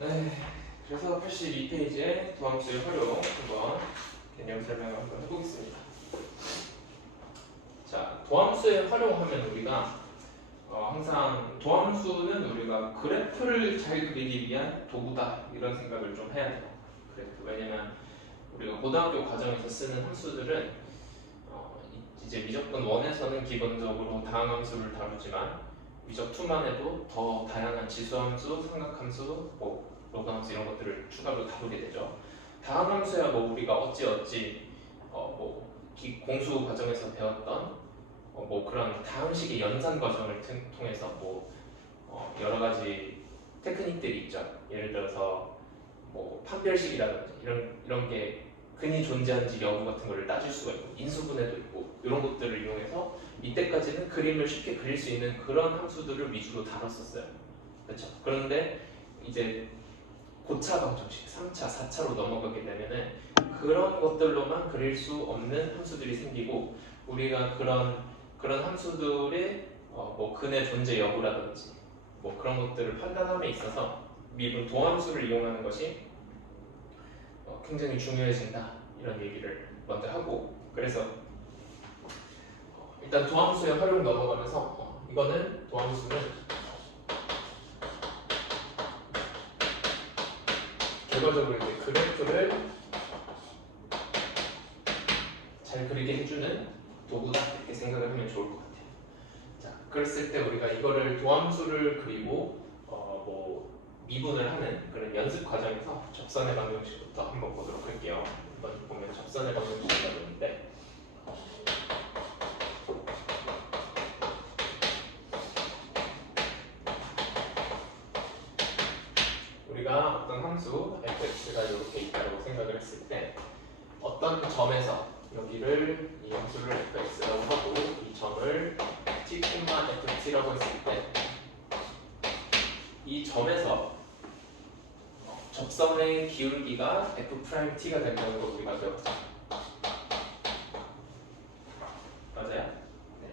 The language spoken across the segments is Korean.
네, 그래서 82페이지에 도함수의 활용 한번 개념 설명을 한번 해보겠습니다. 자, 도함수의 활용하면 우리가 항상 도함수는 우리가 그래프를 잘 그리기 위한 도구다 이런 생각을 좀 해야 돼요. 그래프. 왜냐면 우리가 고등학교 과정에서 쓰는 함수들은 이제 미적분 1에서는 기본적으로 다항함수를 다루지만 미적 2만 해도 더 다양한 지수함수, 삼각함수, 로그함수 이런 것들을 추가로 다루게 되죠. 다항함수야 우리가 어찌 공수 과정에서 배웠던 그런 다항식의 연산 과정을 통해서 여러 가지 테크닉들이 있죠. 예를 들어서 판별식이라든지 이런 게 근이 존재하는지 여부 같은 거를 따질 수가 있고 인수분해도 있고 이런 것들을 이용해서 이때까지는 그림을 쉽게 그릴 수 있는 그런 함수들을 위주로 다뤘었어요. 그렇죠? 그런데 이제 고차 방정식 3차, 4차로 넘어가게 되면은 그런 것들로만 그릴 수 없는 함수들이 생기고 우리가 그런 함수들의 근의 존재 여부라든지 그런 것들을 판단함에 있어서 미분 도함수를 이용하는 것이 굉장히 중요해진다 이런 얘기를 먼저 하고 그래서 일단 도함수의 활용 넘어가면서 이거는 도함수는 결과적으로 이제 그래프를 잘 그리게 해주는 도구다 이렇게 생각을 하면 좋을 것 같아요. 자, 그랬을 때 우리가 이거를 도함수를 그리고 미분을 하는 그런 연습 과정에서 접선의 방정식부터 한번 보도록 할게요. 이번 보면 접선의 방정식이라고 있는데 우리가 어떤 함수 fx가 이렇게 있다고 생각을 했을 때 어떤 점에서 여기를 이 함수를 fx라고 하고 이 점을 t, ft라고 했을 때 이 점에서 접선의 기울기가 f't가 된다는 걸 우리가 배웠죠. 맞아요? 네.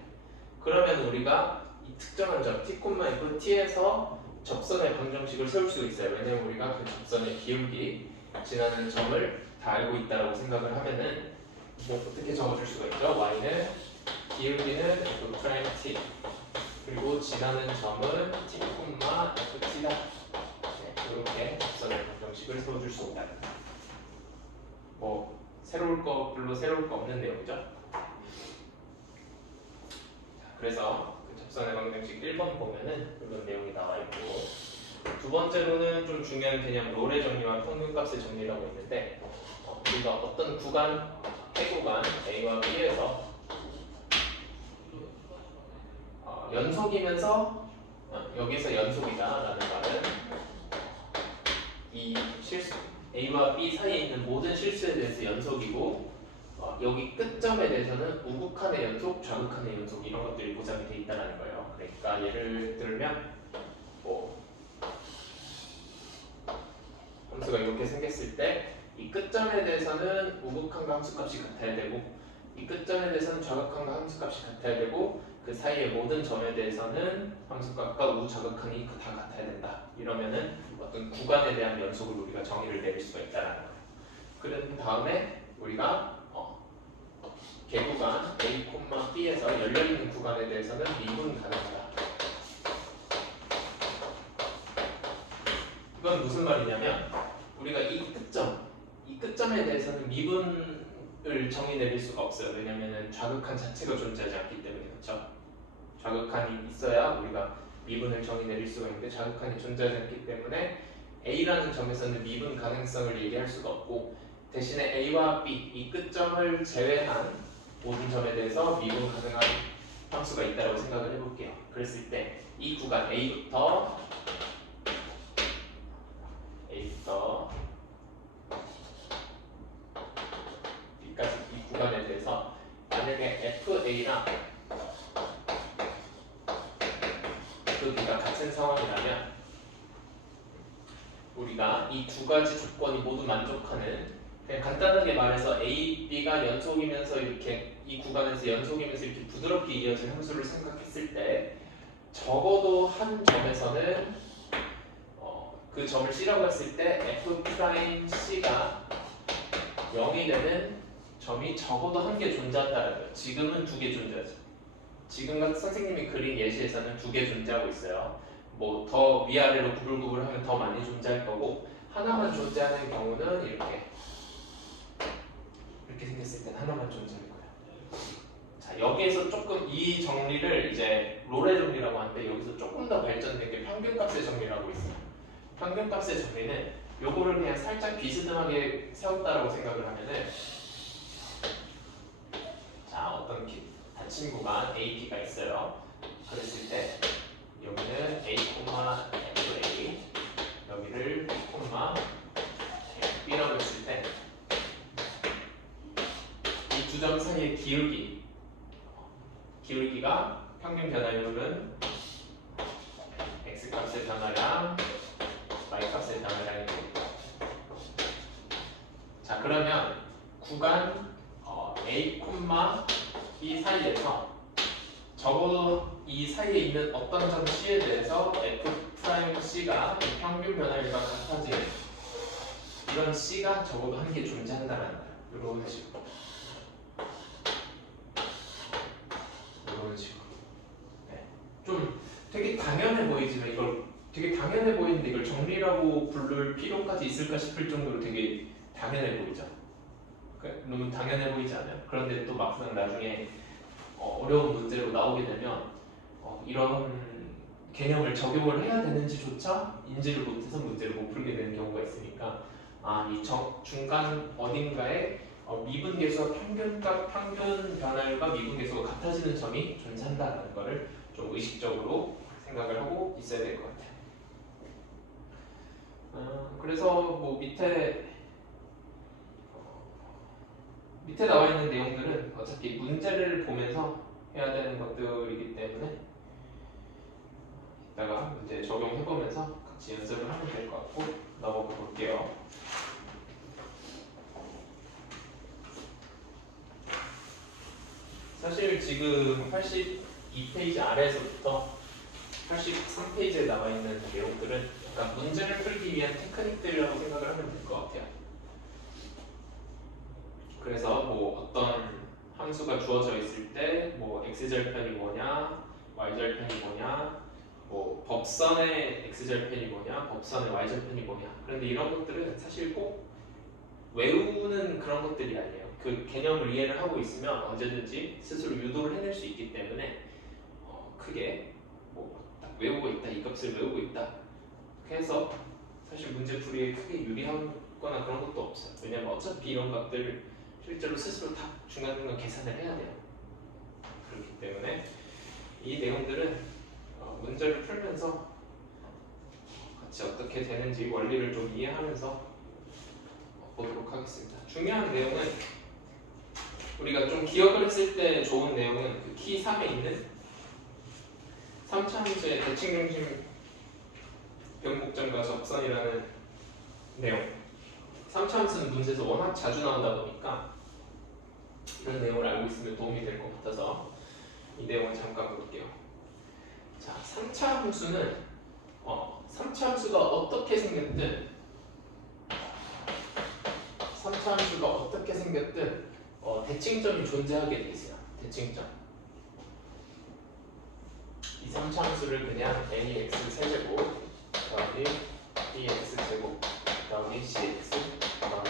그러면 우리가 이 특정한 점 t, ft에서 접선의 방정식을 세울 수 있어요. 왜냐면 우리가 그 접선의 기울기 지나는 점을 다 알고 있다고 생각을 하면은 어떻게 적어줄 수가 있죠? y는 기울기는 f't 그리고 지나는 점은 t, ft다. 이렇게 접선의 방정식을 세워줄 수 있다. 새로울 거 별로 새로울 거 없는 내용이죠. 그래서 그 접선의 방정식 1번 보면은 이런 내용이 나와 있고 두 번째로는 좀 중요한 개념 롤의 정리와 평균값의 정리라고 있는데 우리가 어떤 구간, 해구간 A와 B에서 연속이면서 여기서 연속이다라는 말은 이 실수 A와 B 사이에 있는 모든 실수에 대해서 연속이고 여기 끝점에 대해서는 우극한의 연속, 좌극한의 연속 이런 것들이 보장이 돼 있다는 거예요. 그러니까 예를 들면 함수가 이렇게 생겼을 때 이 끝점에 대해서는 우극한과 함수값이 같아야 되고 이 끝점에 대해서는 좌극한과 함수값이 같아야 되고 그 사이의 모든 점에 대해서는 함수값과 우좌극한이 다 같아야 된다. 이러면은 어떤 구간에 대한 연속을 우리가 정의를 내릴 수가 있다는 거예요. 그런 다음에 우리가 개구간 A, B에서 열려있는 구간에 대해서는 미분 가능하다. 이건 무슨 말이냐면 우리가 이 끝점에 대해서는 미분을 정의 내릴 수가 없어요. 왜냐하면 좌극한 자체가 존재하지 않기 때문에 그렇죠. 좌극한이 있어야 우리가 미분을 정의 내릴 수가 있는데 좌극한이 존재하지 않기 때문에 A라는 점에서는 미분 가능성을 얘기할 수가 없고 대신에 A와 B 이 끝점을 제외한 모든 점에 대해서 미분 가능한 함수가 있다고 생각을 해볼게요. 그랬을 때 이 구간 A부터 B까지 이 구간에 대해서 만약에 FA랑 FB가 같은 상황이라면 우리가 이 두 가지 조건이 모두 만족하는 그냥 간단하게 말해서 A, B가 연속이면서 이렇게 이 구간에서 연속이면서 이렇게 부드럽게 이어진 함수를 생각했을 때 적어도 한 점에서는 그 점을 C라고 했을 때 F 프라임 C가 0이 되는 점이 적어도 한 개 존재한다는 거예요. 지금은 두 개 존재하죠. 지금 선생님이 그린 예시에서는 두 개 존재하고 있어요. 뭐 더 위아래로 구불구불하면 더 많이 존재할 거고 하나만 존재하는 경우는 이렇게 생겼을 땐 하나만 존재할 거예요. 자, 여기에서 조금 이 정리를 이제 롤의 정리라고 하는데 여기서 조금 더 발전된 게 평균값의 정리라고 있어요. 평균값의 정리는 요거를 그냥 살짝 비스듬하게 세웠다라고 생각을 하면은 자, 어떤 닫힌 구간 AP가 있어요. 그랬을 때 여기는 A, FA 여기를 B, B라고 했을 때 이 두 점 사이의 기울기가 평균 변화율은 X값의 변화량, Y값의 변화량이 됩니다. 자, 그러면 구간 A, B 사이에서 적어도 이 사이에 있는 어떤 점 C에 대해서 F'C가 평균 변화율과 같아지는 이런 C가 적어도 한 개 존재한다는 거예요. 이런 식으로. 이런 식으로. 네. 좀 되게 당연해 보이지만 이걸 정리라고 부를 필요까지 있을까 싶을 정도로 되게 당연해 보이죠. 너무 당연해 보이지 않아요? 그런데 또 막상 나중에 어려운 문제로 나오게 되면 이런 개념을 적용을 해야 되는지조차 인지를 못해서 문제를 못 풀게 되는 경우가 있으니까 이 중간 어딘가에 미분계수와 평균 변화율과 미분계수가 같아지는 점이 존재한다는 것을 좀 의식적으로 생각을 하고 있어야 될 것 같아요. 그래서 뭐 밑에 나와 있는 내용들은 어차피 문제를 보면서 해야 되는 것들이기 때문에 이따가 문제 적용해보면서 같이 연습을 하면 될 것 같고 넘어가 볼게요. 사실 지금 82페이지 아래에서부터 83페이지에 나와 있는 내용들은 약간 문제를 풀기 위한 테크닉들이라고 생각을 하면 될 것 같아요. 그래서 뭐 어떤 함수가 주어져 있을 때 뭐 x절편이 뭐냐, y절편이 뭐냐, 뭐 법선의 x절편이 뭐냐, 법선의 y절편이 뭐냐. 그런데 이런 것들은 사실 꼭 외우는 그런 것들이 아니에요. 그 개념을 이해를 하고 있으면 언제든지 스스로 유도를 해낼 수 있기 때문에 크게 뭐 딱 외우고 있다, 이 값을 외우고 있다 해서 사실 문제 풀이에 크게 유리하거나 그런 것도 없어요. 왜냐면 어차피 이런 값들 실제로 스스로 다 중간중간 계산을 해야 돼요. 그렇기 때문에 이 내용들은 문제를 풀면서 같이 어떻게 되는지 원리를 좀 이해하면서 보도록 하겠습니다. 중요한 내용은 우리가 좀 기억을 했을 때 좋은 내용은 그 키 3에 있는 3차 함수의 대칭 중심 변곡점과 접선이라는 내용. 3차 함수는 문제에서 워낙 자주 나오다 보니까 이런 내용을 알고 있으면 도움이 될 것 같아서 이 내용을 잠깐 볼게요. 자, 3차 함수는 3차 함수가 어떻게 생겼든 3차 함수가 어떻게 생겼든 대칭점이 존재하게 돼 있어요. 대칭점. 이 3차 함수를 그냥 ax 세제곱 더하기 bx 제곱 더하기 cx 더하기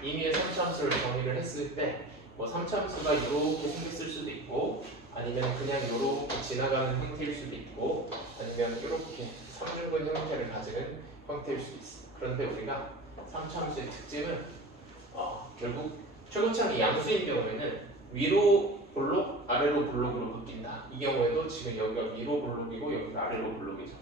d 임의의 3차 함수를 정의를 했을 때 뭐 3차 함수가 이렇게 생겼을 수도 있고 아니면 그냥 이렇게 지나가는 형태일 수도 있고 아니면 이렇게 3등분 형태를 가지는 형태일 수도 있어요. 그런데 우리가 3차 함수의 특징은 결국 최고차항이 양수인 경우에는 위로 볼록, 아래로 볼록으로 바뀐다. 이 경우에도 지금 여기가 위로 볼록이고 여기가 아래로 볼록이죠.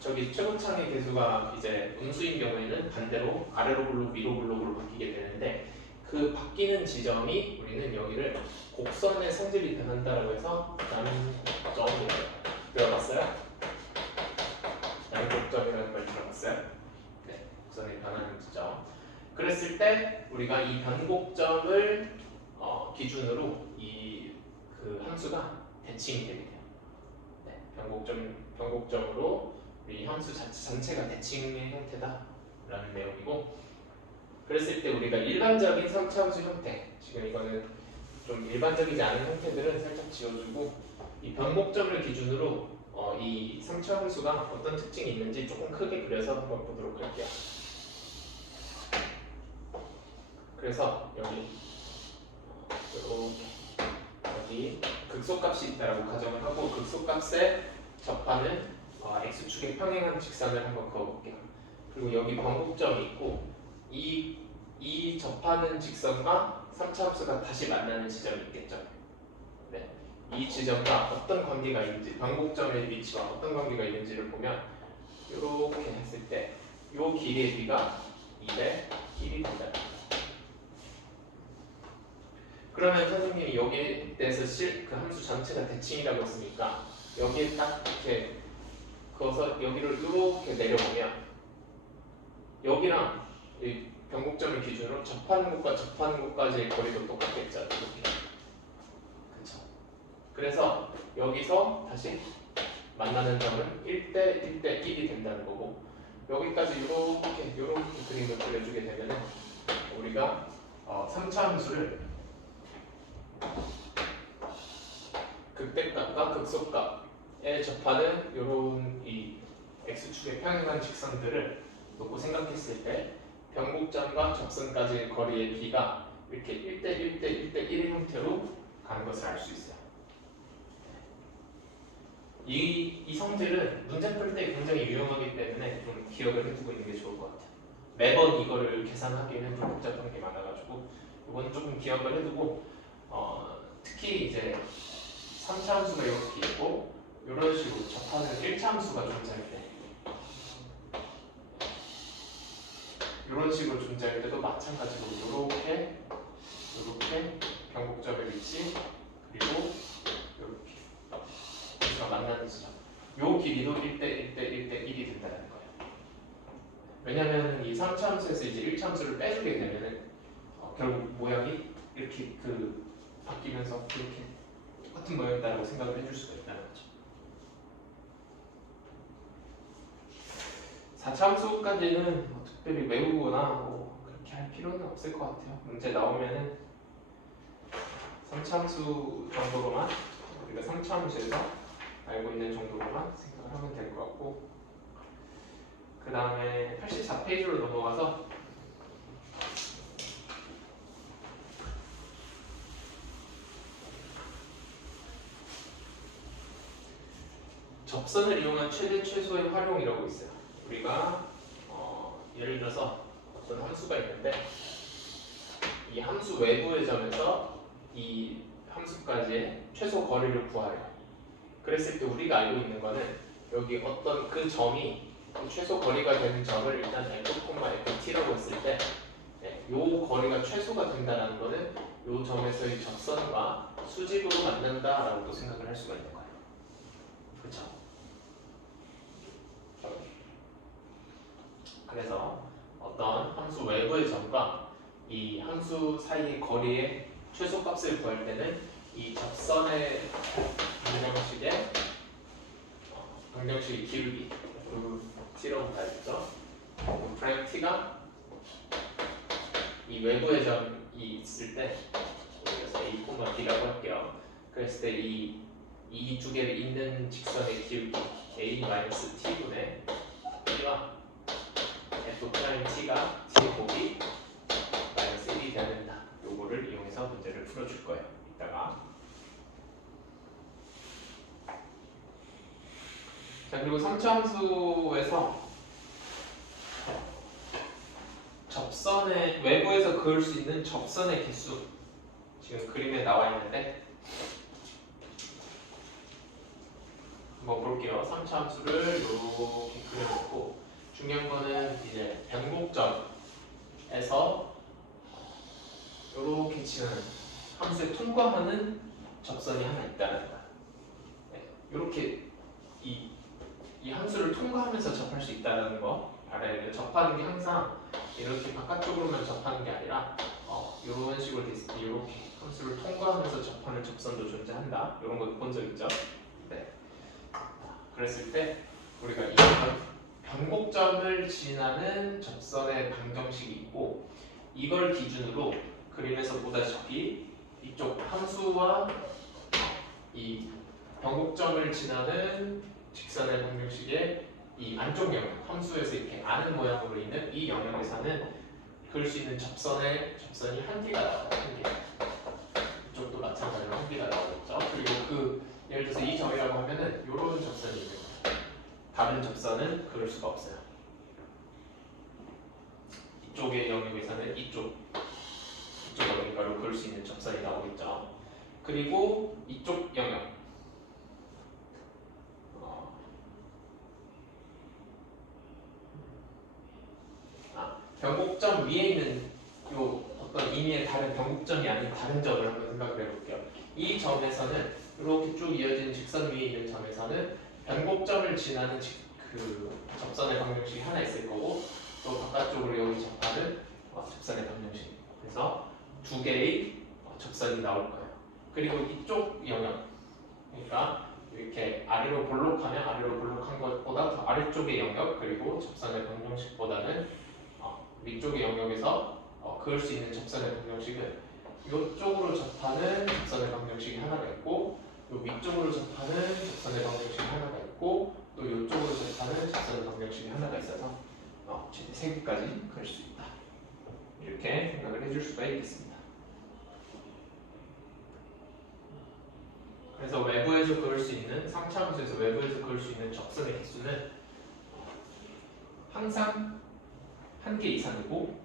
저기 최고차항의 개수가 이제 음수인 경우에는 반대로 아래로 볼록, 위로 볼록으로 바뀌게 되는데 그 바뀌는 지점이 우리는 여기를 곡선의 성질이 변한다라고 해서 남점이라고 들어봤어요? 양곡점이라는 말 들어봤어요? 네, 곡선이 변하는 지점. 그랬을 때 우리가 이 변곡점을 기준으로 그 함수가 대칭이 되게 돼요. 네, 변곡점으로 이 함수 전체가 대칭의 형태다라는 내용이고, 그랬을 때 우리가 일반적인 3차 함수 형태, 지금 이거는 좀 일반적이지 않은 형태들은 살짝 지워주고, 이 변곡점을 기준으로 이 3차 함수가 어떤 특징이 있는지 조금 크게 그려서 한번 보도록 할게요. 그래서 여기 여기 극소값이 있다라고 가정을 하고, 극소값에 접하는 x축의 평행한 직선을 한번 그어볼게요. 그리고 여기 변곡점이 있고, 이 접하는 직선과 3차 함수가 다시 만나는 지점이 있겠죠. 네. 이 지점과 어떤 관계가 있는지, 변곡점의 위치와 어떤 관계가 있는지를 보면 이렇게 했을 때 이 길이의 비가 2대 1이 된다. 그러면 선생님이 여기에 대해서 그 함수 전체가 대칭이라고 했으니까 여기에 딱 이렇게 그어서 여기를 이렇게 내려보면 여기랑 이 변곡점을 기준으로 접하는 곳과 접하는 곳까지의 거리도 똑같겠죠. 이렇게. 그쵸. 그래서 여기서 다시 만나는 점은 1대 1대 1이 된다는 거고, 여기까지 이렇게 그림을 그려주게 되면은 우리가 3차 함수를 극대값과 극소값에 접하는 이런 이 x축의 평행한 직선들을 놓고 생각했을 때 변곡점과 접선까지의 거리의 비가 이렇게 1대 1대 1대 1의 형태로 가는 것을 알 수 있어요. 이 성질은 문제 풀 때 굉장히 유용하기 때문에 좀 기억을 해두고 있는 게 좋을 것 같아요. 매번 이거를 계산하기는 좀 복잡한 게 많아가지고 이건 조금 기억을 해두고, 특히 이제 3차 함수가 이렇게 있고 이런 식으로 접하는 1차 함수가 존재할 때, 이런 식으로 존재할 때도 마찬가지로 이렇게 변곡점의 위치, 그리고 이렇게 여기서 만나는 지점, 이 길이도 1대 1대 1대 1이 된다는 거예요. 왜냐하면 이 3차 함수에서 이제 1차 함수를 빼주게 되면은 결국 모양이 이렇게 바뀌면서 이렇게 똑같은 모양이다라고 생각을 해줄 수가 있다는 거죠. 4차 함수까지는 특별히 외우거나 그렇게 할 필요는 없을 것 같아요. 문제 나오면은 3차 함수 정도로만, 우리가 3차 함수에서 알고 있는 정도로만 생각을 하면 될 것 같고, 그 다음에 84페이지로 넘어가서 접선을 이용한 최대 최소의 활용이라고 있어요. 우리가 예를 들어서 어떤 함수가 있는데 이 함수 외부의 점에서 이 함수까지의 최소 거리를 구하래요. 그랬을 때 우리가 알고 있는 거는 여기 어떤 그 점이 그 최소 거리가 되는 점을 일단 f, ft라고 했을 때, 이 거리가 최소가 된다는 거는 이 점에서의 접선과 수직으로 만난다라고도 생각을 할 수가 있는 거예요. 그렇죠? 그래서 어떤 함수 외부의 점과 이 함수 사이의 거리의 최소값을 구할 때는 이 접선의 방정식의 기울기 t라고 가야겠죠. 프라임 t가 이 외부의 점이 있을 때 여기서 a, b라고 할게요. 그랬을 때 이 두 개를 잇는 직선의 기울기 a-t분의 t와 f't가 t 곱이 마이너스 1이 돼야 된다. 요거를 이용해서 문제를 풀어줄 거예요. 이따가. 자, 그리고 3차 함수에서 접선의 외부에서 그을 수 있는 접선의 개수, 지금 그림에 나와 있는데 한번 볼게요. 3차 함수를 이렇게 그려놓고, 중요한 거는 이제 변곡점에서 이렇게 치는 함수에 통과하는 접선이 하나 있다는 거야. 이렇게 이 함수를 통과하면서 접할 수 있다는 거 알아야 돼요. 접하는 게 항상 이렇게 바깥쪽으로만 접하는 게 아니라 이런 식으로 됐을 때 이렇게 함수를 통과하면서 접하는 접선도 존재한다. 이런 거 본 적 있죠? 네. 그랬을 때 우리가 이 변곡점을 지나는 접선의 방정식이 있고 이걸 기준으로 그림에서 보다시피 이쪽 함수와 이 변곡점을 지나는 직선의 방정식의 이 안쪽 영역, 함수에서 이렇게 아는 모양으로 있는 이 영역에서는 그을 수 있는 접선이 한 개가 나와요. 한 개. 이쪽도 마찬가지로 한 개가 나오겠죠. 그리고 그 예를 들어서 이 점이라고 하면은 이런 접선이 있는 거예요. 다른 접선은 그럴 수가 없어요. 이쪽의 영역에서는 이쪽 어딘가로 그을 수 있는 접선이 나오겠죠. 그리고 이쪽 영역 변곡점 위에 있는 요 어떤 의미의 다른 변곡점이 아닌 다른 점을 한번 생각을 해볼게요. 이 점에서는 이렇게 쭉 이어지는 직선 위에 있는 점에서는 변곡점을 지나는 그 접선의 방정식이 하나 있을 거고 또 바깥쪽으로 여기 접하는 접선의 방정식. 그래서 두 개의 접선이 나올 거예요. 그리고 이쪽 영역, 그러니까 이렇게 아래로 볼록하면 아래로 볼록한 것보다 더 아래쪽의 영역 그리고 접선의 방정식보다는 위쪽의 영역에서 그을 수 있는 접선의 방정식은 이쪽으로 접하는 접선의 방정식이 하나가 있고 요 위쪽으로 접하는 접선의 방정식이 하나가 있고 또 이쪽으로 접하는 접선의 방정식이 하나가 있어서 최대 3개까지 그릴 수 있다. 이렇게 생각을 해줄 수가 있겠습니다. 그래서 외부에서 그을 수 있는 상차함수에서 외부에서 그을 수 있는 접선의 개수는 항상 한 개 이상이고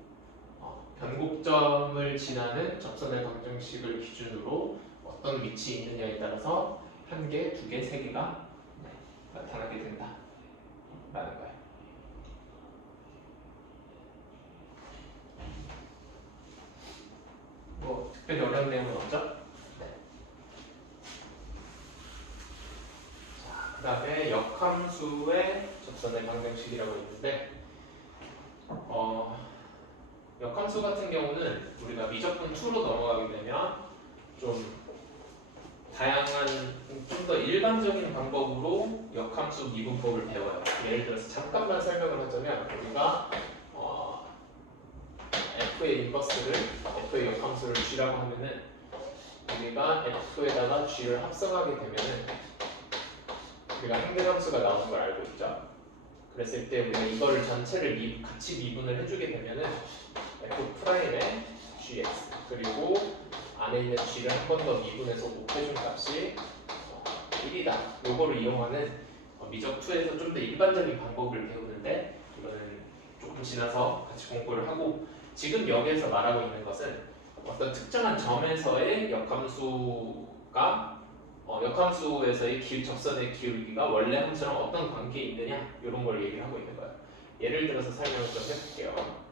변곡점을 지나는 접선의 방정식을 기준으로 어떤 위치에 있느냐에 따라서 한 개, 두 개, 세 개가 나타나게 된다라는 거예요. 뭐 특별히 어려운 내용은 없죠? 네. 자, 그다음에 역함수의 접선의 방정식이라고 있는데. 역함수 같은 경우는 우리가 미적분 2로 넘어가게 되면 좀 다양한 좀 더 일반적인 방법으로 역함수 미분법을 배워요. 예를 들어서 잠깐만 설명을 하자면 우리가 f의 인버스를 f의 역함수를 g라고 하면은 우리가 f에다가 g를 합성하게 되면은 우리가 행대함수가 나오는 걸 알고 있죠. 그랬을 때 우리가 이거를 전체를 같이 미분을 해주게 되면은 F'의 gx 그리고 안에 있는 g를 한 번 더 미분해서 곱해준 값이 1이다. 요거를 이용하는 미적2에서 좀 더 일반적인 방법을 배우는데 이거는 조금 지나서 같이 공부를 하고 지금 여기에서 말하고 있는 것은 어떤 특정한 점에서의 역함수가 역함수에서의 접선의 기울기가 원래 함수랑 어떤 관계에 있느냐 이런 걸 얘기를 하고 있는 거예요. 예를 들어서 설명을 좀 해볼게요.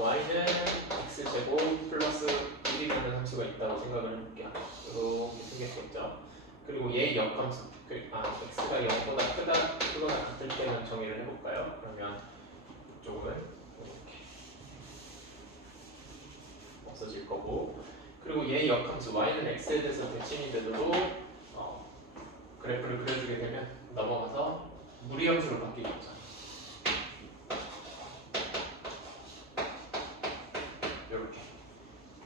y는 x제곱 플러스 1이라는 함수가 있다고 생각을 해볼게요. 이렇게 생겼겠죠. 그리고 얘의 역함수 x가 0보다 크거나 같을 때만 정의를 해볼까요? 그러면 이쪽은 이렇게 없어질 거고 그리고 얘의 역함수 y는 x에 대해서 대칭인데도 그래프를 그려주게 되면 넘어가서 무리함수로 바뀌겠죠. 이렇게.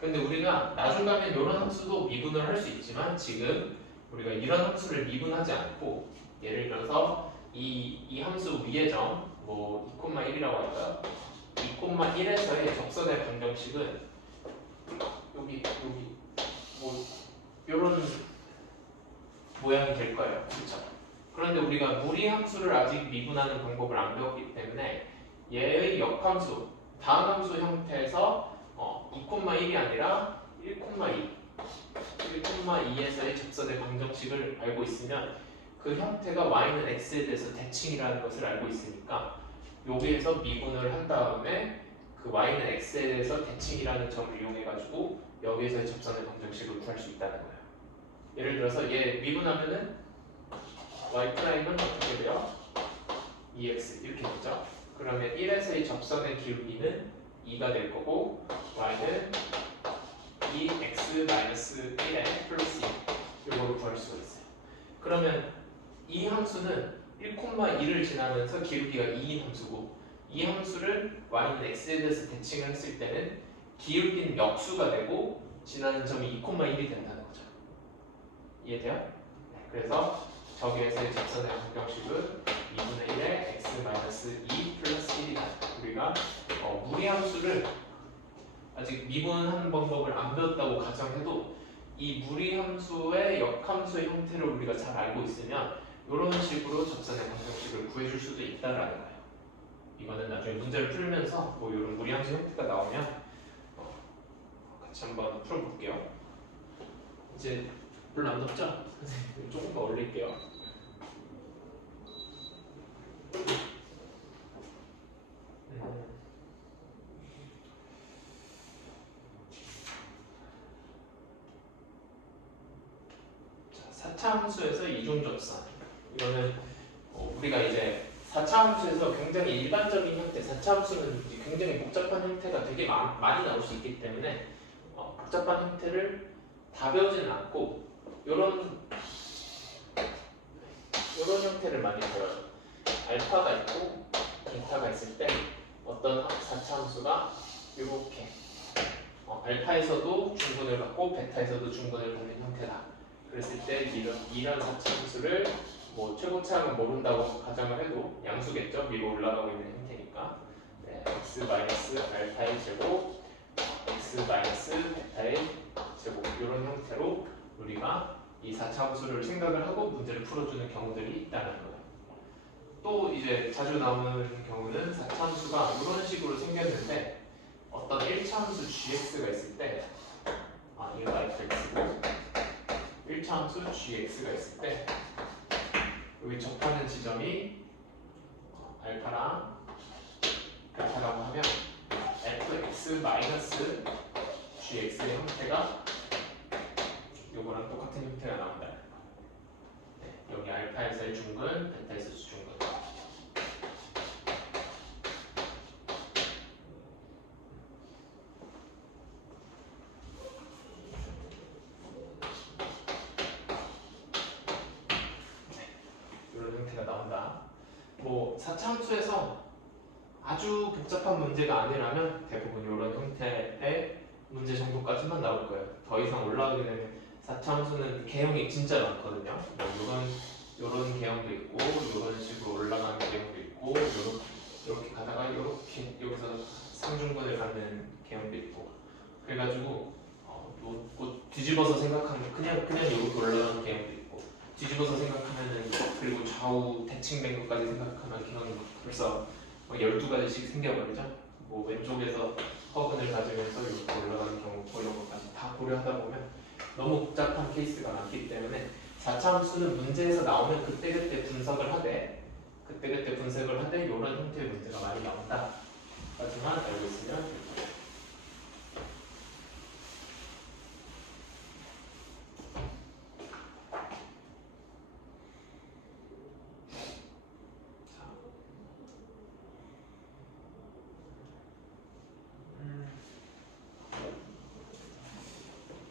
근데 우리가 나중 가면 이런 함수도 미분을 할 수 있지만 지금 우리가 이런 함수를 미분하지 않고 예를 들어서 이 함수 위의 점 뭐 2,1이라고 할까요? 2,1에서의 접선의 방정식은 여기 뭐 이런 모양이 될 거예요. 그렇죠? 그런데 우리가 무리함수를 아직 미분하는 방법을 안 배웠기 때문에 얘의 역함수 다음 함수 형태에서 2,1이 아니라 1,2 1,2에서의 접선의 방정식을 알고 있으면 그 형태가 y는 x에 대해서 대칭이라는 것을 알고 있으니까 여기에서 미분을 한 다음에 그 y는 x에 대해서 대칭이라는 점을 이용해 가지고 여기에서의 접선의 방정식을 구할 수 있다는 거예요. 예를 들어서 얘 미분하면은 y''은 어떻게 돼요? 2x 이렇게 되죠. 그러면 1에서의 접선의 기울기는 2가 될 거고 y는 2x-1에 플러스 2 이거를 구할 수가 있어요. 그러면 이 함수는 1,2를 지나면서 기울기가 2인 함수고 이 함수를 y는 x에 대해서 대칭을 했을 때는 기울기는 역수가 되고 지나는 점이 2,1이 된다는 거죠. 이해돼요? 네, 그래서 저기에서의 접선의 방정식은 2분의 1에 x-2 플러스 1이다. 우리가 무리함수를 아직 미분하는 방법을 안 배웠다고 가정해도 이 무리함수의 역함수의 형태를 우리가 잘 알고 있으면 이런 식으로 접선의 방정식을 구해줄 수도 있다라는 거예요. 이거는 나중에 문제를 풀면서 뭐 이런 무리함수 형태가 나오면 같이 한번 풀어볼게요. 이제 별로 안 덥죠? 선생님 조금만 올릴게요. 자, 4차 함수에서 이중접선. 이거는 우리가 이제 4차 함수에서 굉장히 일반적인 형태, 4차 함수는 이제 굉장히 복잡한 형태가 되게 많이 나올 수 있기 때문에 복잡한 형태를 다 배우지는 않고 이런 형태를 많이 배워요. 알파가 있고 베타가 있을 때 어떤 4차 함수가 이렇게 알파에서도 중분을 받고 베타에서도 중분을 받는 형태다. 그랬을 때 이런 4차 함수를 뭐 최고차항은 모른다고 가정을 해도 양수겠죠. 위로 올라가고 있는 형태니까 네, x-알파의 제곱 x-베타의 제곱 이런 형태로 우리가 이 4차 함수를 생각을 하고 문제를 풀어주는 경우들이 있다는 거예요. 또 이제 자주 나오는 경우는 4차 함수가 이런 식으로 생겼는데 어떤 1차 함수 gx가 있을 때 이거 fx고 1차 함수 gx가 있을 때 여기 접하는 지점이 알파랑 베타라고 하면 fx-gx의 형태가 요거랑 똑같은 형태가 나온다. 네, 여기 알파에서의 중근, 베타에서 중근. 이런 형태가 나온다. 뭐 4차 함수에서 아주 복잡한 문제가 아니라면 대부분 이런 형태의 문제 정도까지만 나올 거예요. 더 이상 올라가게 되면 4차 함수는 개형이 진짜 많거든요. 뭐 이런 개형도 있고 이런 식으로 올라가는 개형도 있고 이렇게 가다가 이렇게 여기서 상중분을 갖는 개형도 있고 그래가지고 뭐 뒤집어서 생각하면 그냥 이렇게 올라가는 개형도 있고 뒤집어서 생각하면은 그리고 좌우 대칭된 것까지 생각하면 개형이 벌써 12가지씩 생겨버리죠. 뭐 왼쪽에서 허근을 가지면서 이렇게 올라가는 경우 이런 것까지 다 고려하다 보면 너무 복잡한 케이스가 많기 때문에 4차 함수는 문제에서 나오면 그때그때 분석을 하되 이런 형태의 문제가 많이 나온다 까지만 알고 있으면 됩니다.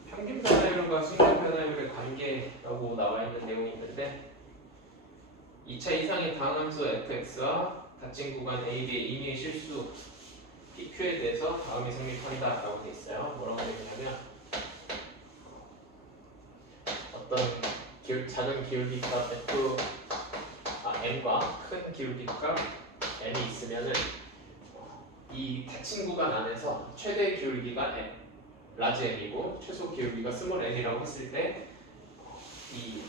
평균 변화율과 순간 변화율의 관계라고 나와 있는 내용이 있는데 2차 이상의 다항함수 fx와 닫힌 구간 AB의 임의의 실수 PQ에 대해서 다음이 성립한다 라고 되어 있어요. 뭐라고 되어 있냐면 어떤 작은 기울기값 n과 큰 기울기값 n이 있으면은 이 닫힌 구간 안에서 최대 기울기가 n, 라지 n이고 최소 기울기가 스몰 n이라고 했을 때 이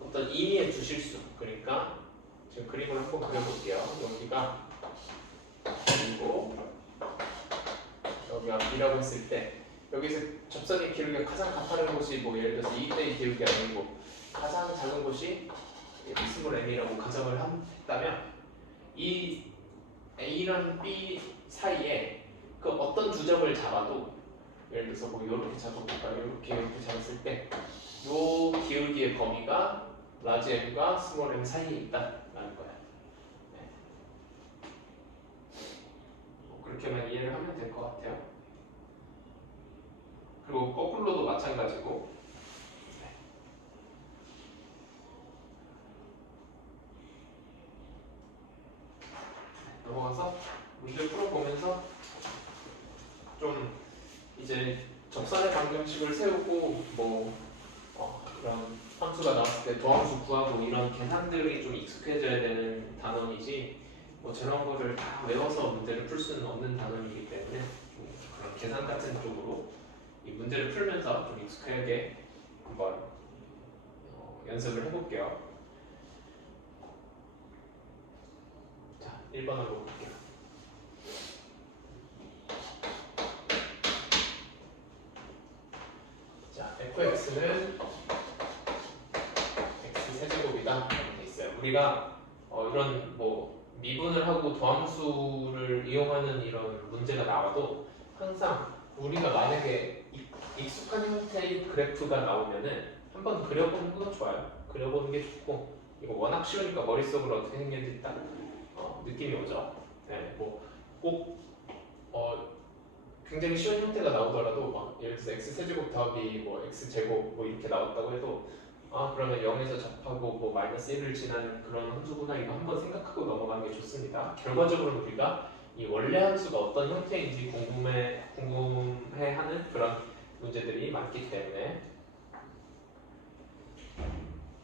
어떤 임의의 두 실수 그러니까 지금 그림을 한번 그려볼게요. 여기가 B고 여기가 B라고 했을 때 여기서 접선의 기울기가 가장 가파른 곳이 뭐 예를 들어서 2대2 기울기 아니고 가장 작은 곳이 스몰 n이라고 가정을 했다면 이 A랑 B 사이에 그 어떤 두 점을 잡아도 예를 들어서 뭐 이렇게 잡아볼까 이렇게 잡았을 때 요 기울기의 범위가 라지 m과 스몰 m 사이에 있다라는 거야. 네. 그렇게만 이해를 하면 될 것 같아요. 그리고 거꾸로도 마찬가지고 넘어가서 문제 풀어보면서 좀 이제 접선의 방정식을 세우고 뭐 이런 함수가 나왔을 때 도함수 구하고 이런 계산들이 좀 익숙해져야 되는 단원이지 뭐 저런 거를 다 외워서 문제를 풀 수는 없는 단원이기 때문에 좀 그런 계산 같은 쪽으로 이 문제를 풀면서 좀 익숙하게 한번 연습을 해볼게요. 자, 1번으로 볼게요. 자, fx는 x 세제곱이다 이렇게 돼 있어요. 우리가 이런 뭐 미분을 하고 도함수를 이용하는 이런 문제가 나와도 항상 우리가 만약에 익숙한 형태의 그래프가 나오면은 한번 그려보는 거 좋아요. 그려보는 게 좋고 이거 워낙 쉬우니까 머릿속으로 어떻게 생겼는지 딱 느낌이 오죠. 네, 뭐꼭 굉장히 쉬운 형태가 나오더라도 막 예를 들어서 x 세제곱 더하기 뭐 x 제곱 뭐 이렇게 나왔다고 해도 그러면 0에서 접하고 뭐 마이너스 1을 지나는 그런 함수구나 이거 한번 생각하고 넘어가는 게 좋습니다. 결과적으로 우리가 이 원래 함수가 어떤 형태인지 궁금해하는 그런 문제들이 많기 때문에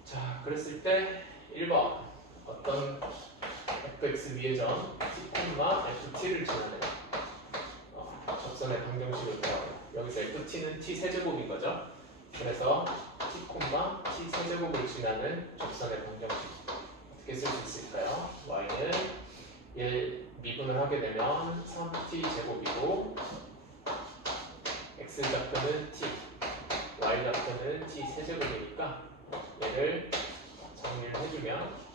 자 그랬을 때 1번 어떤 fx 위의 점 t,ft를 지나는 접선의 방정식을 구하고 여기서 ft는 t 세제곱인 거죠. 그래서 t, t 세제곱을 지나는 접선의 방정식 어떻게 쓸 수 있을까요? y는 얘 미분을 하게 되면 3t 제곱이고 x 좌표는 t, y 좌표는 t 세제곱이니까 얘를 정리를 해주면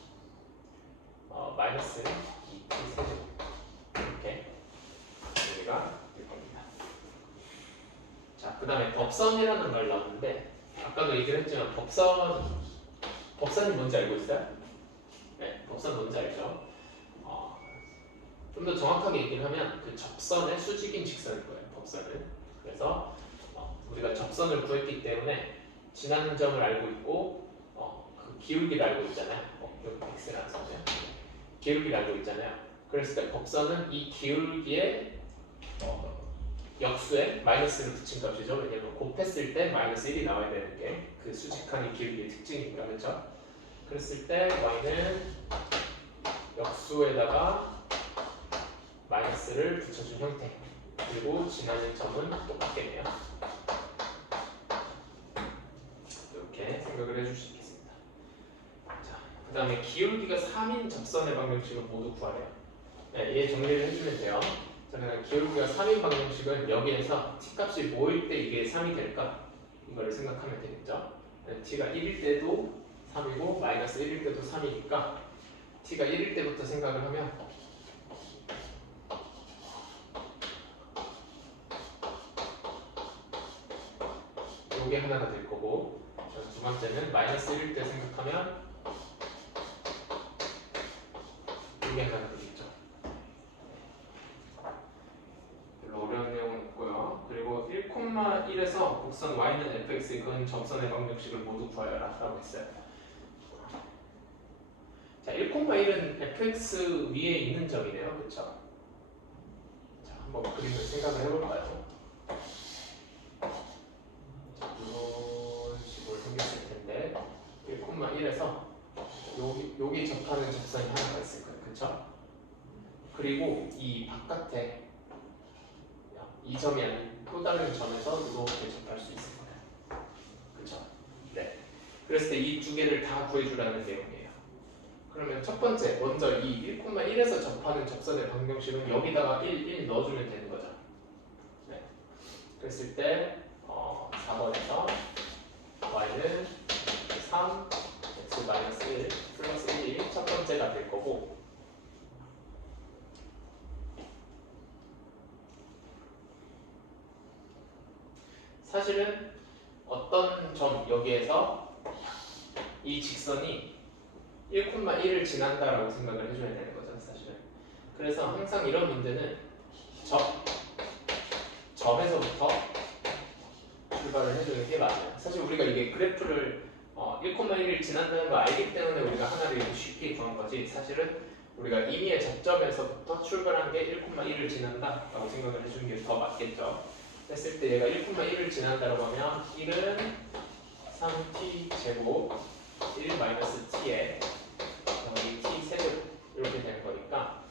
마이너스 2t 세제곱 이렇게 우리가 될 겁니다. 자, 그 다음에 법선이라는 말 나오는데 아까도 얘기를 했지만 법선이 뭔지 알고 있어요? 네, 법선 뭔지 알죠? 좀 더 정확하게 얘기를 하면 그 접선의 수직인 직선인 거예요. 법선은. 그래서 우리가 접선을 구했기 때문에 지나는 점을 알고 있고 그 기울기를 알고 있잖아요. 여기 x라는 선이요. 기울기를 알고 있잖아요. 그랬을 때 법선은 이 기울기에 역수에 마이너스를 붙인 값이죠. 왜냐면 곱했을 때 마이너스 1이 나와야 되는 게 그 수직한 이 기울기의 특징이니까 그렇죠? 그랬을 때 y는 역수에다가 마이너스를 붙여준 형태 그리고 지나는 점은 똑같겠네요. 이렇게 생각을 해줄 수 있겠습니다. 자, 그 다음에 기울기가 3인 접선의 방정식을 모두 구하래요. 네, 얘 정리를 해주면 돼요. 자, 그냥 기울기가 3인 방정식은 여기에서 t값이 뭐일 때 이게 3이 될까? 이거를 생각하면 되겠죠. t가 1일 때도 3이고 마이너스 1일 때도 3이니까 t가 1일 때부터 생각을 하면 요게 하나가 될 거고 두 번째는 마이너스 1일 때 생각하면 요게 하나가 되겠죠. 별로 어려운 내용은 없고요. 그리고 1,1에서 곡선 y는 fx의 근 접선의 방정식을 모두 구하여라 라고 했어요. 자, 1,1은 fx 위에 있는 점이네요. 그쵸? 자, 한번 그림을 생각을 해볼까요? 자, 이런 식으로 생겼을 텐데 1,1에서 여기 접하는 접선이 하나가 있을 거예요. 그쵸? 그리고 이 바깥에 이 점이 아닌 또 다른 점에서 이렇게 접할 수 있을 거예요. 그쵸? 네. 그랬을 때 이 두 개를 다 구해주라는 내용이에요. 그러면 첫 번째, 먼저 이 1,1에서 접하는 접선의 방정식은 여기다가 1 넣어주면 되는 거죠. 네. 그랬을 때 4번에서 y는 3, x-1 플러스 1이 첫 번째가 될 거고 사실은 어떤 점 여기에서 이 직선이 1,1을 지난다라고 생각을 해줘야 되는 거죠, 사실은. 그래서 항상 이런 문제는 점에서부터 출발을 해주는 게 맞아요. 사실 우리가 이게 그래프를 1,1을 지난다는 거 알기 때문에 우리가 하나를 이렇게 쉽게 구한 거지 사실은 우리가 임의의 접점에서부터 출발한 게 1,1을 지난다 라고 생각을 해주는 게 더 맞겠죠. 했을 때 얘가 1,1을 지난다라고 하면 1은 3t 제곱 1 마이너스 t에 여기 t 세제곱 이렇게 되는 거니까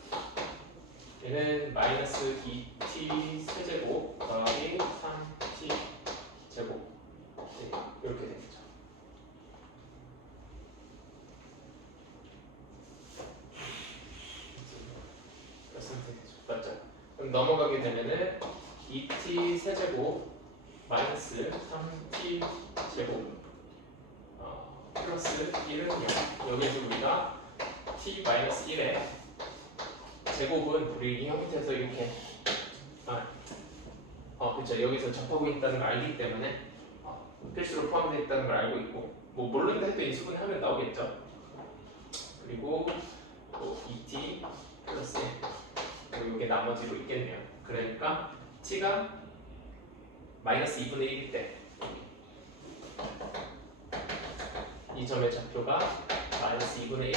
얘는 마이너스 2t 세제곱 더하기 3t 제곱 이렇게 되겠죠. 맞죠? 그럼 넘어가게 되면은 2t 세제곱 마이너스 3t 제곱 플러스 1은 0. 여기에서 우리가 t 마이너스 1의 제곱은 우리 이 형태에서 이렇게 그렇죠. 여기서 접하고 있다는 걸 알기 때문에 필수로 포함되어 있다는 걸 알고 있고 뭐 모르는데 해도 인수분해 하면 나오겠죠. 그리고 또 2t 플러스 1 그리고 이게 나머지로 있겠네요. 그러니까 t가 마이너스 2분의 1일 때 이 점의 좌표가 마이너스 2분의 1,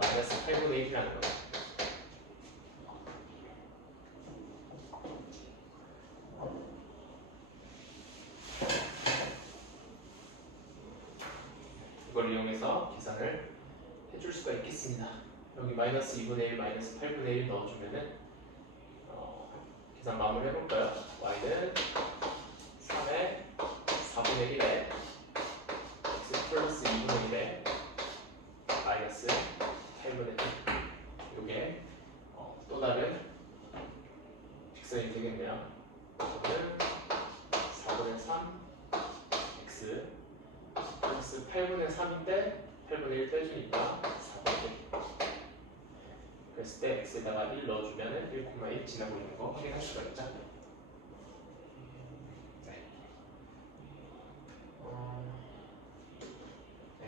마이너스 8분의 1이라는 거예요. 이걸 이용해서 계산을 해줄 수가 있겠습니다. 여기 마이너스 2분의 1, 마이너스 8분의 1 넣어주면은 계산 마무리 해볼까요? y는 3의 4분의 1에 x 플러스 2분의 1에 마이너스 8분의 1 이게 또 다른 직선이 되겠네요. 이거는 4분의 3 x 플러스 8분의 3인데 8분의 1 빼주니까 4분의 1 그랬을 때 x에다가 1 넣어주면 1,1 지나고 있는 거 확인할 수가 있죠.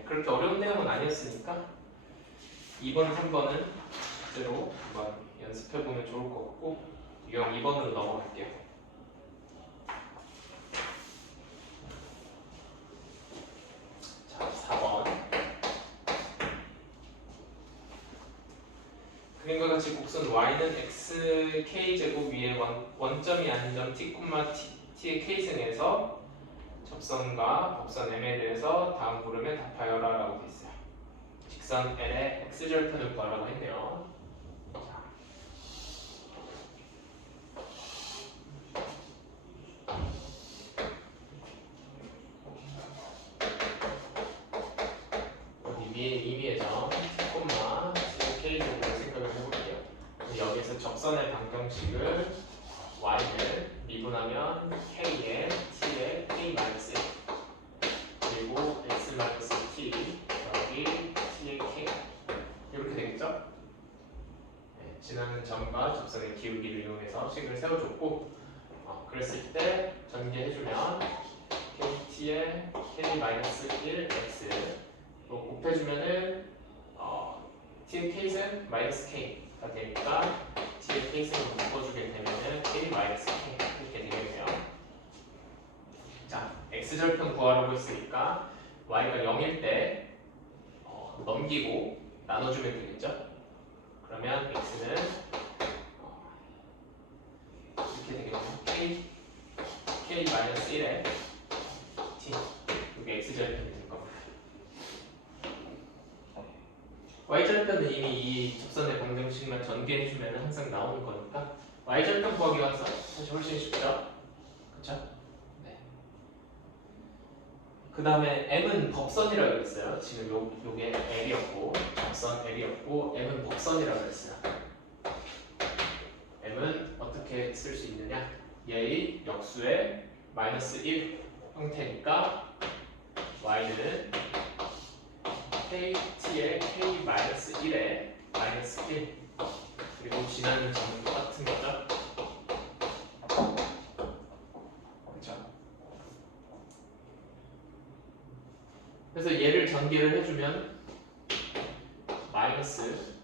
그렇게 어려운 내용은 아니었으니까 2번, 3번은 실제로 한번 연습해보면 좋을 것 같고 유형 2번으로 넘어갈게요. 자, 4번 그림과 같이 곡선 y는 x k제곱 위에 원점이 아닌 점 t, t의 k승에서 접선과 법선 m에 대해서 다음 물음에 답하여라 라고 돼 있어요. 직선 L의 x절편을 구하라고 했네요. 여기 위에 임의의 점 k제곱을 생각을 해볼게요. 여기서 접선의 방정식을 y는 미분하면 k의 t의 k-1 그리고 x-t 더하기 t의 k 이렇게 되겠죠? 네, 지나는 점과 접선의 기울기를 이용해서 식을 세워줬고 그랬을 때 전개해주면 kt의 k-1x 또 곱해주면은 t의 k승 마이너스 k가 되니까 t의 k승을 묶어주게 되면은 k-k 이렇게 되겠네요. 자, x절편 구하라고 했으니까 y가 0일 때 넘기고 나눠주면 되겠죠? 그러면 x는 이렇게 되겠네요. k-1에 t 이게 x절편이 될 겁니다. y절편은 이미 이 접선의 방정식만 전개해주면 항상 나오는 거니까 y절편 구하기가 사실 훨씬 쉽죠? 그쵸? 네. 그 다음에 m은 법선이라고 그랬어요. 지금 요게 L이었고 접선 L이었고 m은 법선이라고 그랬어요. m은 어떻게 쓸 수 있느냐? 얘의 역수의 마이너스 1 형태니까 y는 kt의 k-1에 마이너스 1 그리고 지나는 점은 똑같은 거죠. 그렇죠? 그래서 얘를 전개를 해주면 마이너스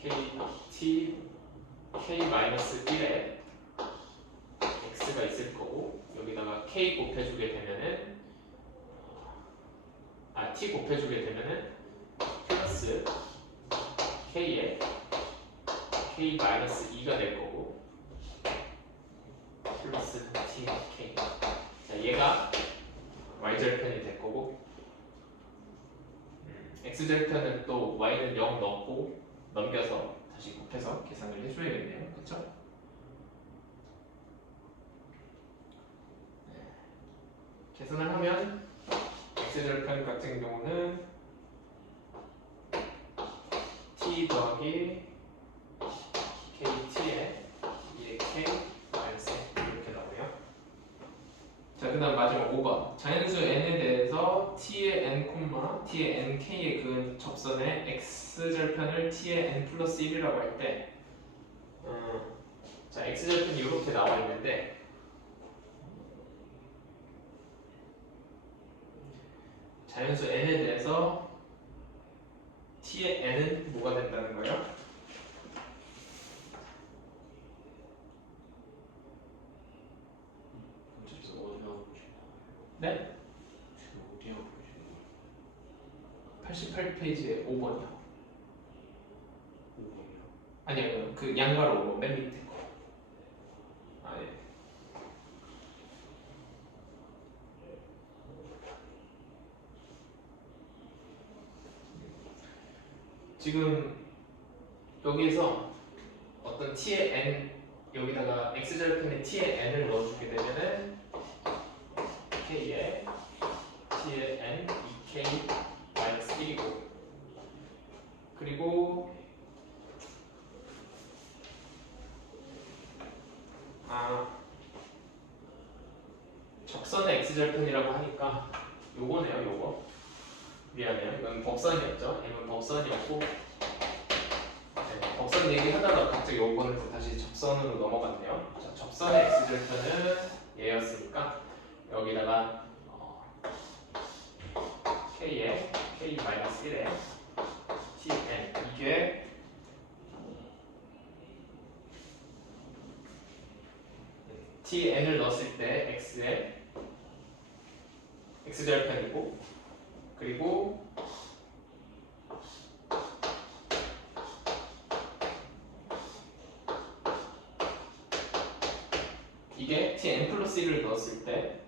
k-1에 x가 있을 거고 여기다가 k 곱해주게 되면은 t 곱해주게 되면은 플러스 k에 k 마이너스 2가 될 거고 플러스 tk. 자, 얘가 y절편이 될 거고 x절편은 또 y는 0 넣고 넘겨서 다시 곱해서 계산을 해줘야겠네요. 그쵸? 계산을 하면 x절편 같은 경우는 t 더하기 kt에 2의 k 마이너스 이렇게 나오네요. 자, 그 다음 마지막 5번. 자연수 n에 대해서 t의 n, t의 nk에 그은 접선의 x절편을 t의 n 플러스 1이라고 할 때 자, x절편이 이렇게 나와 있는데 자연수 n에 대해서 t의 n은 뭐가 된다는 거예요? 네? 88페이지에 5번이요. 아니요, 그 양가로 맨 밑에 거. 아, 예. 지금 여기에서 어떤 t의 n 여기다가 x절편에 t의 n을 넣어주게 되면은 k에 t의 n 2k 마이너스 1이고 그리고 접선의 x절편이라고 하니까 요거네요. 요거 미안해요. 이건 법선이었죠. m은 법선이었고 네, 법선 얘기하다가 갑자기 요거는 다시 접선으로 넘어갔네요. 자, 접선의 x절편은 얘였으니까 여기다가 k에 k 마이너스 1에 tn 이게 tn을 넣었을 때 x에 x절편이고 그리고 이게 tn 플러스 1을 넣었을 때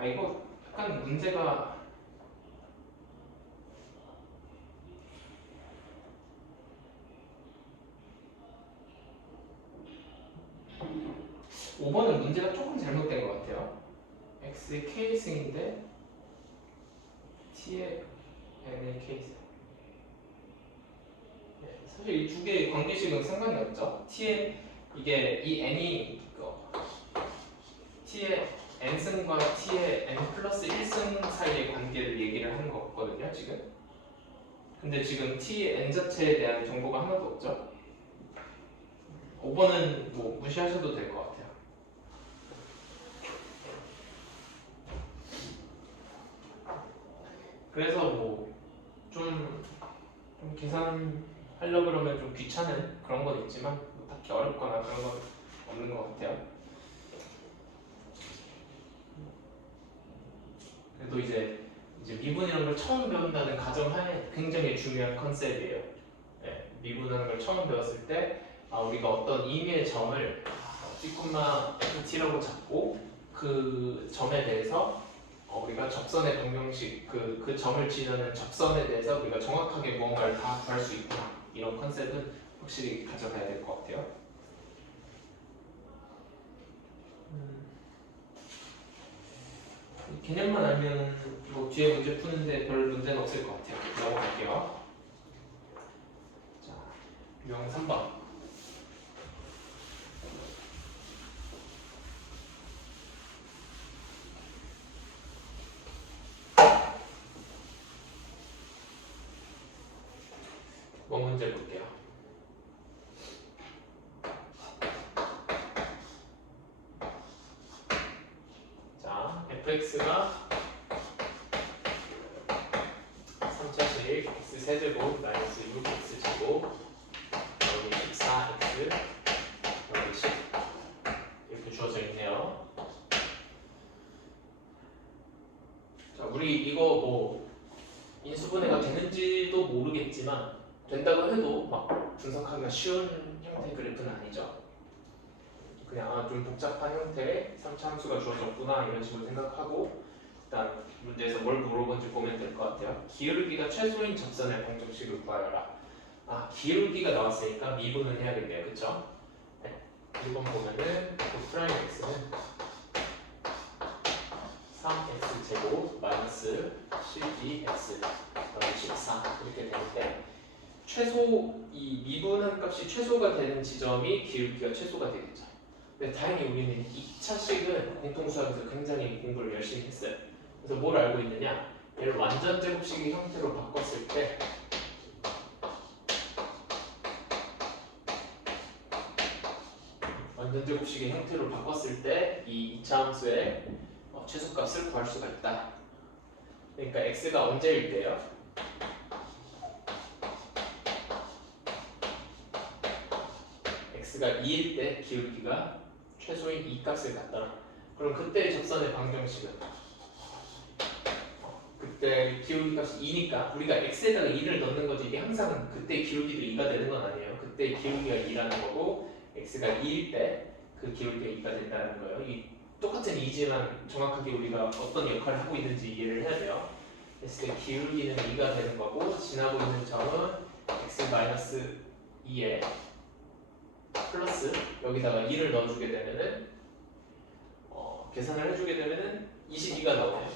이거 약간 문제가 5번은 문제가 조금 잘못된 것 같아요. x의 k승인데 t의 n의 k승. 네, 사실 이 두 개의 관계식은 상관이 없죠. t의 이게 이 n이 t의 n승과 t의 n 플러스 1승 사이의 관계를 얘기를 하는 거거든요. 지금. 근데 지금 t의 n 자체에 대한 정보가 하나도 없죠. 5번은 뭐 무시하셔도 될 것 같아요. 그래서 뭐 좀 계산하려고 그러면 좀 귀찮은 그런 건 있지만 뭐 딱히 어렵거나 그런 건 없는 것 같아요. 그래도 이제 미분이라는 걸 처음 배운다는 가정하에 굉장히 중요한 컨셉이에요. 네, 미분하는 걸 처음 배웠을 때 우리가 어떤 임의의 점을 T콤마 T라고 잡고 그 점에 대해서 우리가 접선의 방정식 그 점을 지나는 접선에 대해서 우리가 정확하게 무언가를 다 구할 수 있구나 이런 컨셉은 확실히 가져가야 될 것 같아요. 개념만 알면 뭐 뒤에 문제 푸는데 별 문제는 없을 것 같아요. 넘어갈게요. 자, 유형 3번. 뭐 문제 볼게요. 자, fx가 3차식 x 세제곱 마이너스 6x 제곱 여기 14x 여기 10 이렇게 주어져 있네요. 자, 우리 이거 뭐 인수분해가 되는지도 모르겠지만 된다고 해도 막 분석하기가 쉬운 형태의 그래프는 아니죠. 그냥 좀 복잡한 형태의 3차 함수가 주어졌구나 이런 식으로 생각하고 일단 문제에서 뭘 물어본지 보면 될 것 같아요. 기울기가 최소인 접선의 방정식을 구하여라. 기울기가 나왔으니까 미분은 해야겠네요. 그쵸? 네. 1번 보면은 f 프라임 x는 3x 제곱 마이너스 12x 더하기 14 이렇게 되는데 최소 이 미분한 값이 최소가 되는 지점이 기울기가 최소가 되겠죠. 근데 다행히 우리는 2차식은 공통수학에서 굉장히 공부를 열심히 했어요. 그래서 뭘 알고 있느냐? 얘를 완전 제곱식의 형태로 바꿨을 때 완전 제곱식의 형태로 바꿨을 때 이 2차 함수의 최소값을 구할 수가 있다. 그러니까 x가 언제일 때요? x가 2일 때 기울기가 최소인 이 값을 갖더라. 그럼 그때의 접선의 방정식은 그때 기울기 값이 2니까 우리가 x에다가 2를 넣는 거지 이게 항상 그때 기울기도 2가 되는 건 아니에요. 그때 기울기가 2라는 거고 x가 2일 때 그 기울기가 2가 된다는 거예요. 이 똑같은 2지만 정확하게 우리가 어떤 역할을 하고 있는지 이해를 해야 돼요. 그래서 기울기는 2가 되는 거고 지나고 있는 점은 x-2에 플러스 여기다가 2를 넣어주게 되면은 계산을 해주게 되면은 22가 나오네요.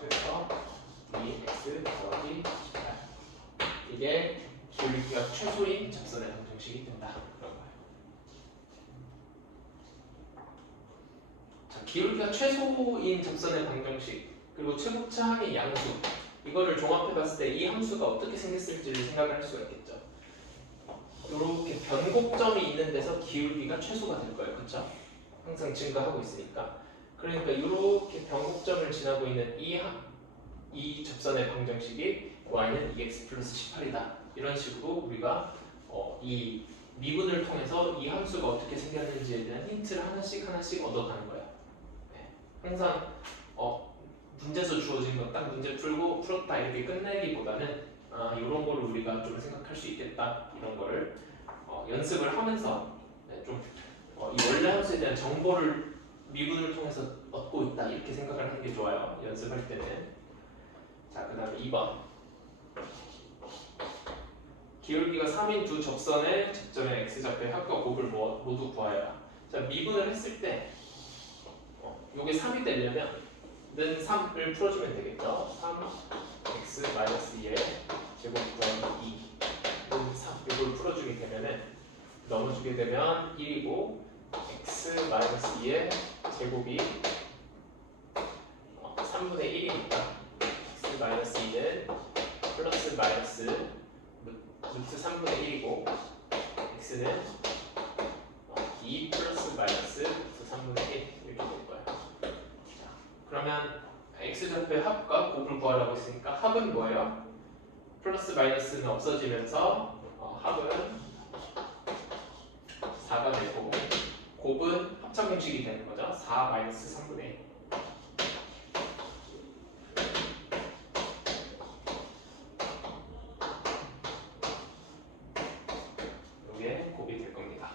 그래서 2x 더하기 18 이게 기울기가 최소인 접선의 방정식이 된다. 그런 거예요. 자, 기울기가 최소인 접선의 방정식 그리고 최고차항의 양수 이거를 종합해봤을 때 이 함수가 어떻게 생겼을지를 생각을 할 수가 있겠죠. 이렇게 변곡점이 있는 데서 기울기가 최소가 될 거예요. 그렇죠? 항상 증가하고 있으니까. 그러니까 이렇게 변곡점을 지나고 있는 이 접선의 방정식이 y는 2x 플러스 18이다. 이런 식으로 우리가 이 미분을 통해서 이 함수가 어떻게 생겼는지에 대한 힌트를 하나씩 얻어가는 거예요. 네. 항상 문제에서 주어진 거 딱 문제 풀고 풀었다 이렇게 끝내기보다는 이런 거를 우리가 좀 생각할 수 있겠다 이런 거를 연습을 하면서 네, 좀 이 원래 함수에 대한 정보를 미분을 통해서 얻고 있다 이렇게 생각을 하는 게 좋아요. 연습할 때는. 자, 그 다음에 2번 기울기가 3인 두 접선의 접점의 x좌표의 합과 곱을 모두 구하여라. 자, 미분을 했을 때 요게 3이 되려면 는 3을 풀어주면 되겠죠. 3x-2의 제곱 더하기 2는 3 이걸 풀어주게 되면은 넘어주게 되면 1이고 x-2의 제곱이 3분의 1이니까 x-2는 플러스 마이너스 루트 3분의 1이고 x는 2 플러스 마이너스 루트 3분의 1 이렇게 될 거예요. 자, 그러면 x좌표의 합과 곱을 구하라고 했으니까 합은 뭐예요? 플러스 마이너스는 없어지면서 합은 4가 되고 곱은 합차 공식이 되는 거죠. 4 마이너스 3분의 1. 이게 곱이 될 겁니다.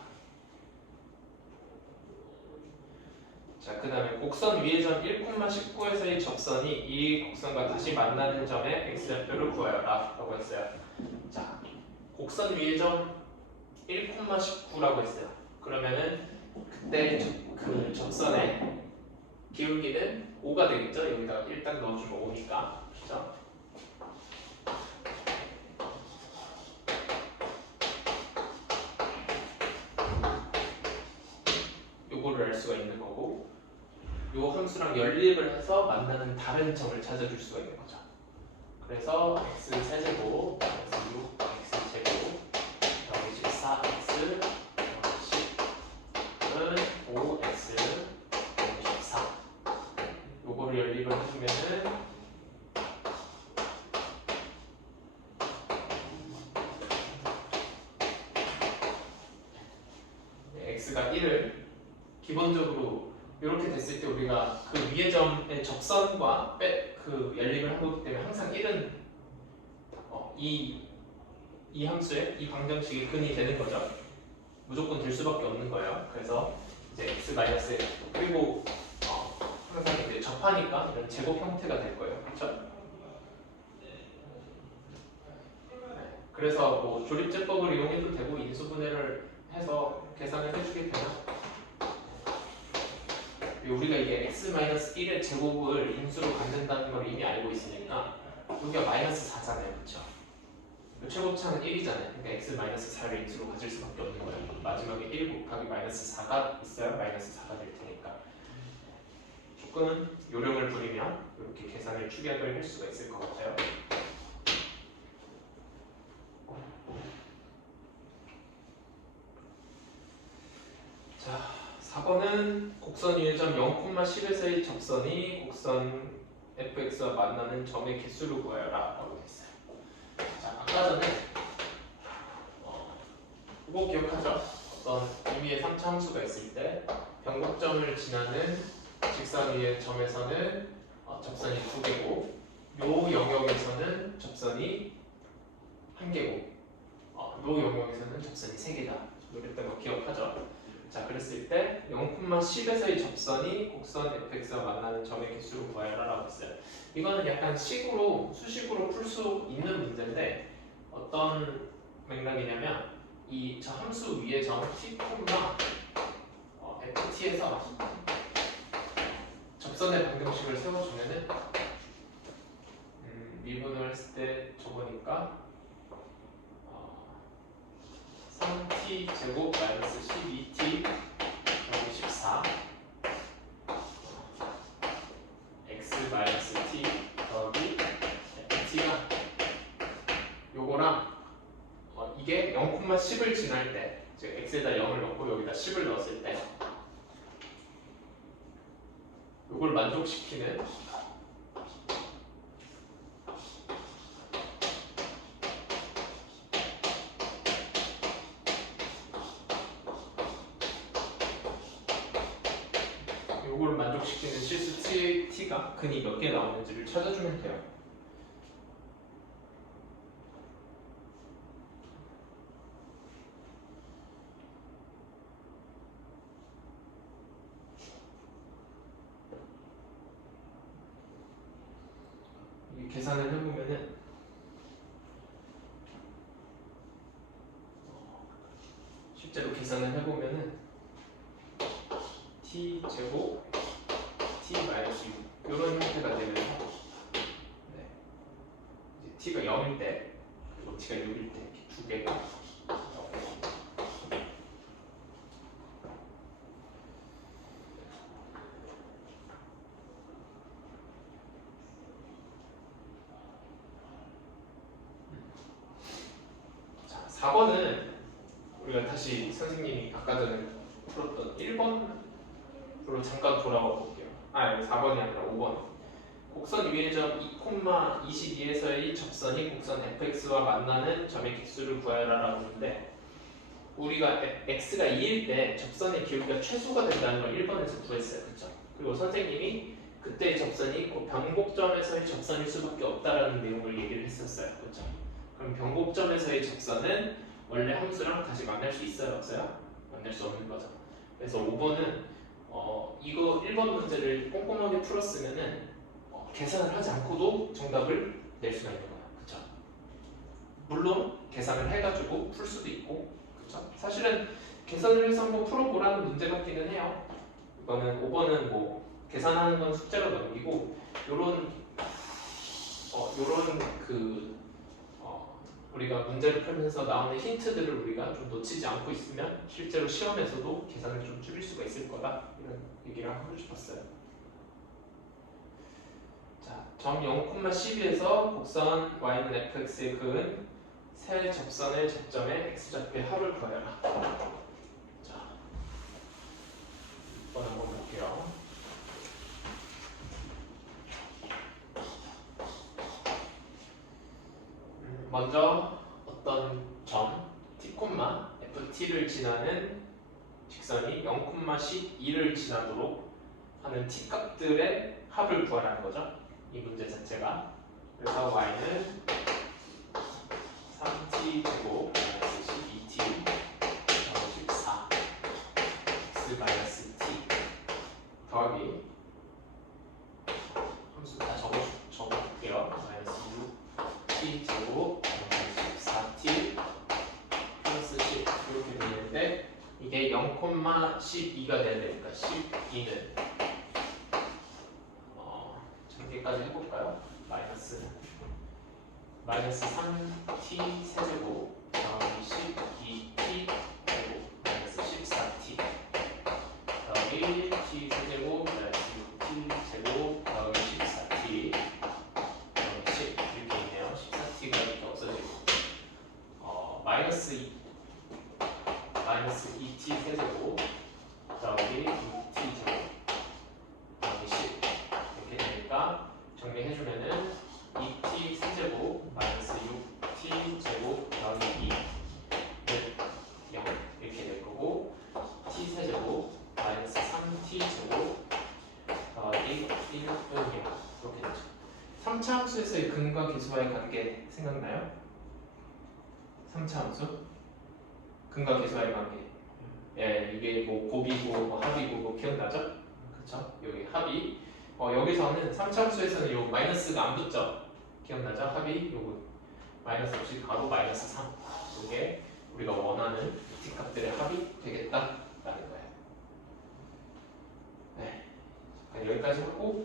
자, 그 다음에 곡선 위의 점 1,19에서의 접선이 이 곡선과 다시 만나는 점의 x좌표를 구하여라 라고 했어요. 자, 곡선 위의 점 1,19라고 했어요. 그러면은 그때 그 접선의 기울기는 5가 되겠죠? 여기다가 1 딱 넣어주면 5니까. 그죠? 요거를 알 수가 있는 거고 요 함수랑 연립을 해서 만나는 다른 점을 찾아줄 수가 있는 거죠. 그래서 x 세제곱 x 6 x 제곱 더하기 14x 더하기 10은 5x 더하기 14 요거를 연립을 해주면은 x가 1을 기본적으로 이렇게 됐을 때 우리가 그 위의 점의 접선과 그 열림을 한 거기 때문에 항상 1은 이 함수의 이 방정식의 근이 되는 거죠. 무조건 될 수밖에 없는 거예요. 그래서 이제 x-1 그리고 항상 이제 접하니까 이런 제곱 형태가 될 거예요. 그렇죠? 그래서 뭐 조립제법을 이용해도 되고 인수분해를 해서 계산을 해주게 되면 우리가 이게 x-1의 제곱을 인수로 갖는다는 걸 이미 알고 있으니까 여기가 -4잖아요. 그렇죠? 최고차는 1이잖아요. 그러니까 x-4를 인수로 가질 수밖에 없는 거예요. 마지막에 1 곱하기 -4가 있어야 -4가 될 테니까 조금은 요령을 부리면 이렇게 계산을 축약을 할 수가 있을 것 같아요. 자, 4번은 곡선 위의 점 0,10에서의 접선이 곡선 fx와 만나는 점의 개수를 구하여라 라고 했어요. 자, 아까 전에 이거 기억하죠? 어떤 의미의 3차 함수가 있을 때 변곡점을 지나는 직선 위의 점에서는 접선이 2개고 요 영역에서는 접선이 1개고 요 영역에서는 접선이 3개다. 이랬던 거 기억하죠? 자, 그랬을 때 0,10에서의 접선이 곡선 fx와 만나는 점의 개수를 구하여라 라고 했어요. 이거는 약간 수식으로 풀 수 있는 문제인데 어떤 맥락이냐면 저 함수 위에 점 t, ft에서 접선의 방정식을 세워주면은 미분을 했을 때 저거니까 3t 제곱 마이너스 12t 더하기 14 x 마이너스 t 더하기 ft가 요거랑 이게 0,10을 지날 때, 즉 x에다 0을 넣고 여기다 10을 넣었을 때 이걸 만족시키는 실수 t가 근이 몇 개 나오는지를 찾아주면 돼요. 이 계산을 해보면은 실제로 계산을 해보면은 t 제곱 t 마이너스 6 이런 형태가 되면서 이제 t가 0일 때 그리고 t가 6일 때 이렇게 두 개가 자, 4번은 우리가 다시 선생님이 아까 전에 풀었던 1번으로 잠깐 돌아와 볼게요. 4번이 아니라 5번. 곡선 위의 점 2,22에서의 접선이 곡선 fx와 만나는 점의 개수를 구하여라라고 하는데 우리가 x가 2일 때 접선의 기울기가 최소가 된다는 걸 1번에서 구했어요. 그렇죠? 그리고 선생님이 그때의 접선이 그 변곡점에서의 접선일 수밖에 없다라는 내용을 얘기를 했었어요. 그렇죠? 그럼 변곡점에서의 접선은 원래 함수랑 다시 만날 수 있어요? 없어요? 만날 수 없는 거죠. 그래서 5번은 이거 1번 문제를 꼼꼼하게 풀었으면은 계산을 하지 않고도 정답을 낼 수가 있는 거야. 그쵸? 물론 계산을 해가지고 풀 수도 있고 그쵸? 사실은 계산을 해서 한번 풀어보라는 문제 같기는 해요. 이거는 5번은 뭐 계산하는 건 숙제로 넘기고 요런 우리가 문제를 풀면서 나오는 힌트들을 우리가 좀 놓치지 않고 있으면 실제로 시험에서도 계산을 좀 줄일 수가 있을 거다 이런 얘기를 하고 싶었어요. 자, 점 0,12에서 곡선 y는 fx의 그은 세 접선의 접점의 x좌표의 합을 구하여라. 자, 이번 한번 볼게요. 먼저 어떤 점 t, ft를 지나는 직선이 0,12를 지나도록 하는 t 값들의 합을 구하라는 거죠. 이 문제 자체가. 그래서 y는 3t 제곱 마이너스 12t 14 x 마이너스 t 더하기 함수 다 적어볼게요. 마이너스 6t 제곱 마이너스 14t 플러스 10 이렇게 되는데 이게 0,12가 돼야 되니까 12는 전개까지 해볼까요? 마이너스 3t 세제곱 더하기 12t 제곱 마이너스 14t 더하기 t 세제곱 마이너스 6t 제곱 더하기 14t 더하기 10 이렇게 있네요. 14t가 이렇게 없어지고 마이너스 2t 세제곱 더하기 6t 제곱 더하기 10 이렇게 되니까 정리해주면은 2t 세제곱 마이너스 6t 제곱 더하기 2는 0 이렇게 될 거고 t 세제곱 마이너스 3t 제곱 더하기 1은 0 이렇게 되죠. 3차 함수에서의 근과 계수와의 관계 생각나요? 3차 함수? 근과 계수와의 관계. 예, 이게 뭐 곱이고 뭐 합이고 뭐 기억나죠? 그쵸? 여기 합이 여기서는 3차 함수에서는 요 마이너스가 안 붙죠? 기억나죠? 합이 요거 마이너스 없이 바로 마이너스 3 이게 우리가 원하는 t 값들의 합이 되겠다라는 거예요. 네, 여기까지 하고